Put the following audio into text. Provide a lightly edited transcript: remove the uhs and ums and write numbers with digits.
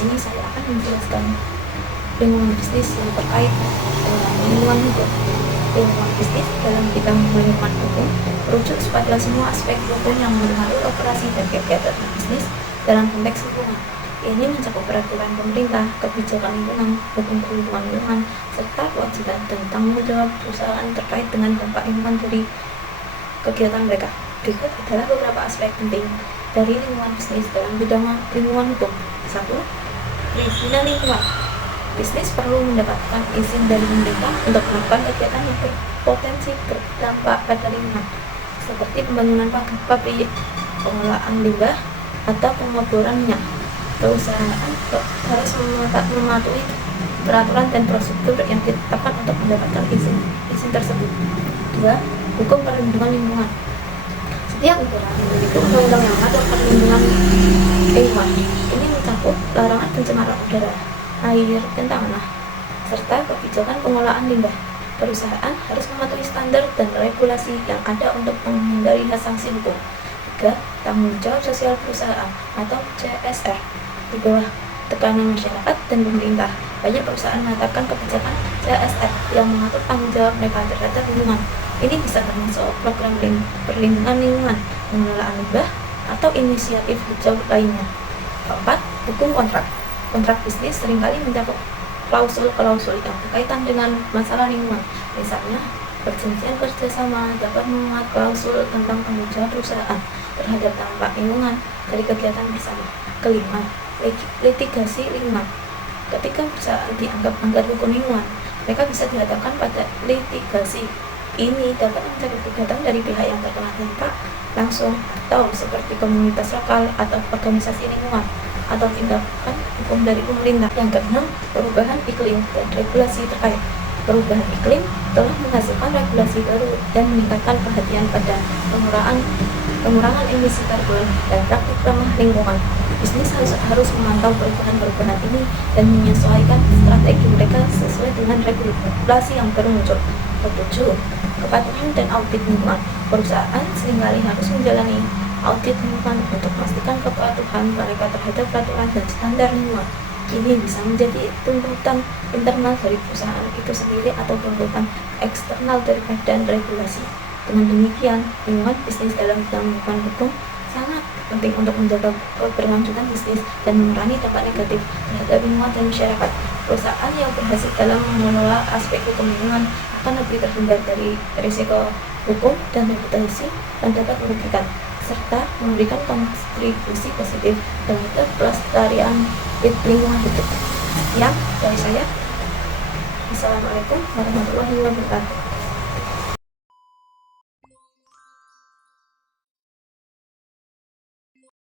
sini saya akan menjelaskan lingkungan bisnis yang terkait dengan lingkungan hukum. Lingkungan bisnis dalam bidang lingkungan hukum merujuk pada semua aspek hukum yang mempengaruhi operasi dan kegiatan bisnis dalam konteks lingkungan. Ini mencakup peraturan pemerintah, kebijakan lingkungan, hukum perlindungan lingkungan, serta kewajiban dan tanggung jawab perusahaan terkait dengan dampak lingkungan dari kegiatan mereka. Berikut adalah beberapa aspek penting dari lingkungan bisnis dalam bidang lingkungan hukum. 1. Perizinan lingkungan. Bisnis perlu mendapatkan izin dari pemerintah untuk melakukan kegiatan yang berpotensi berdampak pada lingkungan, seperti pembangunan pabrik, pengolahan limbah, atau pengeboran minyak. Perusahaan harus mematuhi peraturan dan prosedur yang ditetapkan untuk mendapatkan izin tersebut. 2. Hukum perlindungan lingkungan. Setiap negara memiliki undang-undang yang mengatur perlindungan lingkungan. Ini mencakup larangan pencemaran udara, air, dan tanah, serta kebijakan pengolahan limbah. Perusahaan harus mematuhi standar dan regulasi yang ada untuk menghindari sanksi hukum. 3. Tanggung jawab sosial perusahaan atau CSR. Di bawah tekanan masyarakat dan pemerintah, banyak perusahaan menetapkan kebijakan CSR yang mengatur tanggung jawab mereka terhadap lingkungan. Ini bisa termasuk program perlindungan lingkungan, pengelolaan limbah, atau inisiatif hijau lainnya. 4. Hukum kontrak. Kontrak bisnis seringkali mencakup klausul-klausul yang berkaitan dengan masalah lingkungan. Misalnya, perjanjian kerjasama dapat memuat klausul tentang tanggung jawab perusahaan terhadap dampak lingkungan dari kegiatan bersama. 5. Litigasi lingkungan. Ketika perusahaan dianggap melanggar hukum lingkungan, mereka bisa dihadapkan pada litigasi. Ini dapat mencari gugatan dari pihak yang terkena dampak langsung atau seperti komunitas lokal atau organisasi lingkungan, atau tindakan hukum dari pemerintah. Yang keenam, perubahan iklim dan regulasi terkait. Perubahan iklim telah menghasilkan regulasi baru dan meningkatkan perhatian pada pengurangan emisi karbon dan praktik ramah lingkungan. Bisnis harus memantau perubahan-perubahan ini dan menyesuaikan strategi mereka sesuai dengan regulasi yang baru muncul. 7. Kepatuhan dan audit lingkungan. Perusahaan seringkali harus menjalani audit lingkungan untuk memastikan kepatuhan mereka terhadap peraturan dan standar lingkungan. Ini bisa menjadi tuntutan internal dari perusahaan itu sendiri atau tuntutan eksternal dari badan regulasi. Dengan demikian, lingkungan bisnis dalam bidang lingkungan hukum sangat penting untuk menjaga keberlanjutan bisnis dan mengurangi dampak negatif terhadap lingkungan dan masyarakat. Perusahaan yang berhasil dalam mengelola aspek hukum lingkungan akan lebih terhindar dari risiko hukum dan reputasi dan dapat merugikan, serta memberikan kontribusi positif terhadap pelestarian lingkungan hidup. Sekian dari saya. Assalamualaikum warahmatullahi wabarakatuh.